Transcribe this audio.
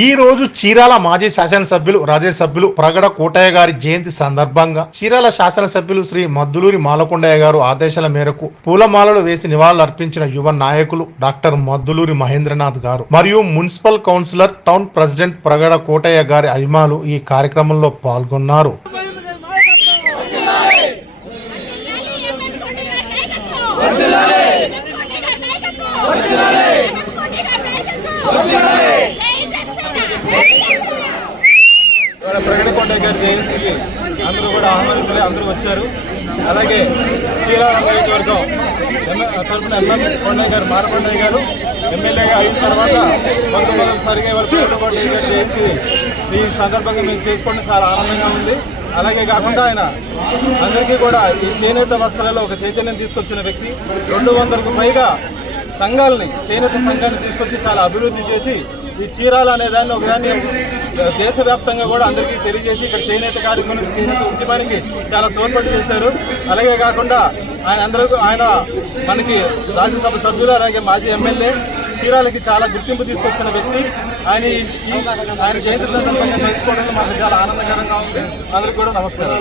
ఈ రోజు చీరాల మాజీ శాసనసభ్యులు రాజ్యసభ్యులు ప్రగడ కోటయ్య గారి జయంతి సందర్భంగా చీరాల శాసనసభ్యులు శ్రీ మద్దులూరి మాలకొండయ్య గారు ఆదేశాల మేరకు పూలమాలలు వేసి నివాళులర్పించిన యువ నాయకులు డాక్టర్ మద్దులూరి మహేంద్రనాథ్ గారు మరియు municipal councillor town president Pragada Kotayya గారి అభిమానులు ఈ కార్యక్రమంలో పాల్గొన్నారు. ప్రగడ కోటయ్య గారి జయంతికి అందరూ కూడా ఆహ్వానితులే అందరూ వచ్చారు. అలాగే చీరాల నియోజకవర్గం తరఫున కొండయ్య గారు మారకొండయ్య గారు ఎమ్మెల్యేగా అయిన తర్వాత మొదటిసారిగా ఇవాళ ప్రగడ కోటయ్య గారి జయంతి ఈ సందర్భంగా మేము చేసుకోవడం చాలా ఆనందంగా ఉంది. అలాగే కాకుండా ఆయన అందరికీ కూడా ఈ చేనేత వస్త్రాలలో ఒక చైతన్యం తీసుకొచ్చిన వ్యక్తి. 200కు పైగా సంఘాలని చేనేత సంఘాన్ని తీసుకొచ్చి చాలా అభివృద్ధి చేసి ఈ చీరాల అనే దాన్ని ఒకదాన్ని దేశవ్యాప్తంగా కూడా అందరికీ తెలియజేసి ఇక్కడ చేనేత కార్యక్రమం చేనేత ఉద్యమానికి చాలా తోడ్పాటు చేశారు. అలాగే కాకుండా ఆయన మనకి రాజ్యసభ సభ్యులు అలాగే మాజీ ఎమ్మెల్యే చీరాలకి చాలా గుర్తింపు తీసుకొచ్చిన వ్యక్తి. ఆయన జయంతి సందర్భంగా తెలుసుకోవడం మాకు చాలా ఆనందకరంగా ఉంది. అందరికీ కూడా నమస్కారం.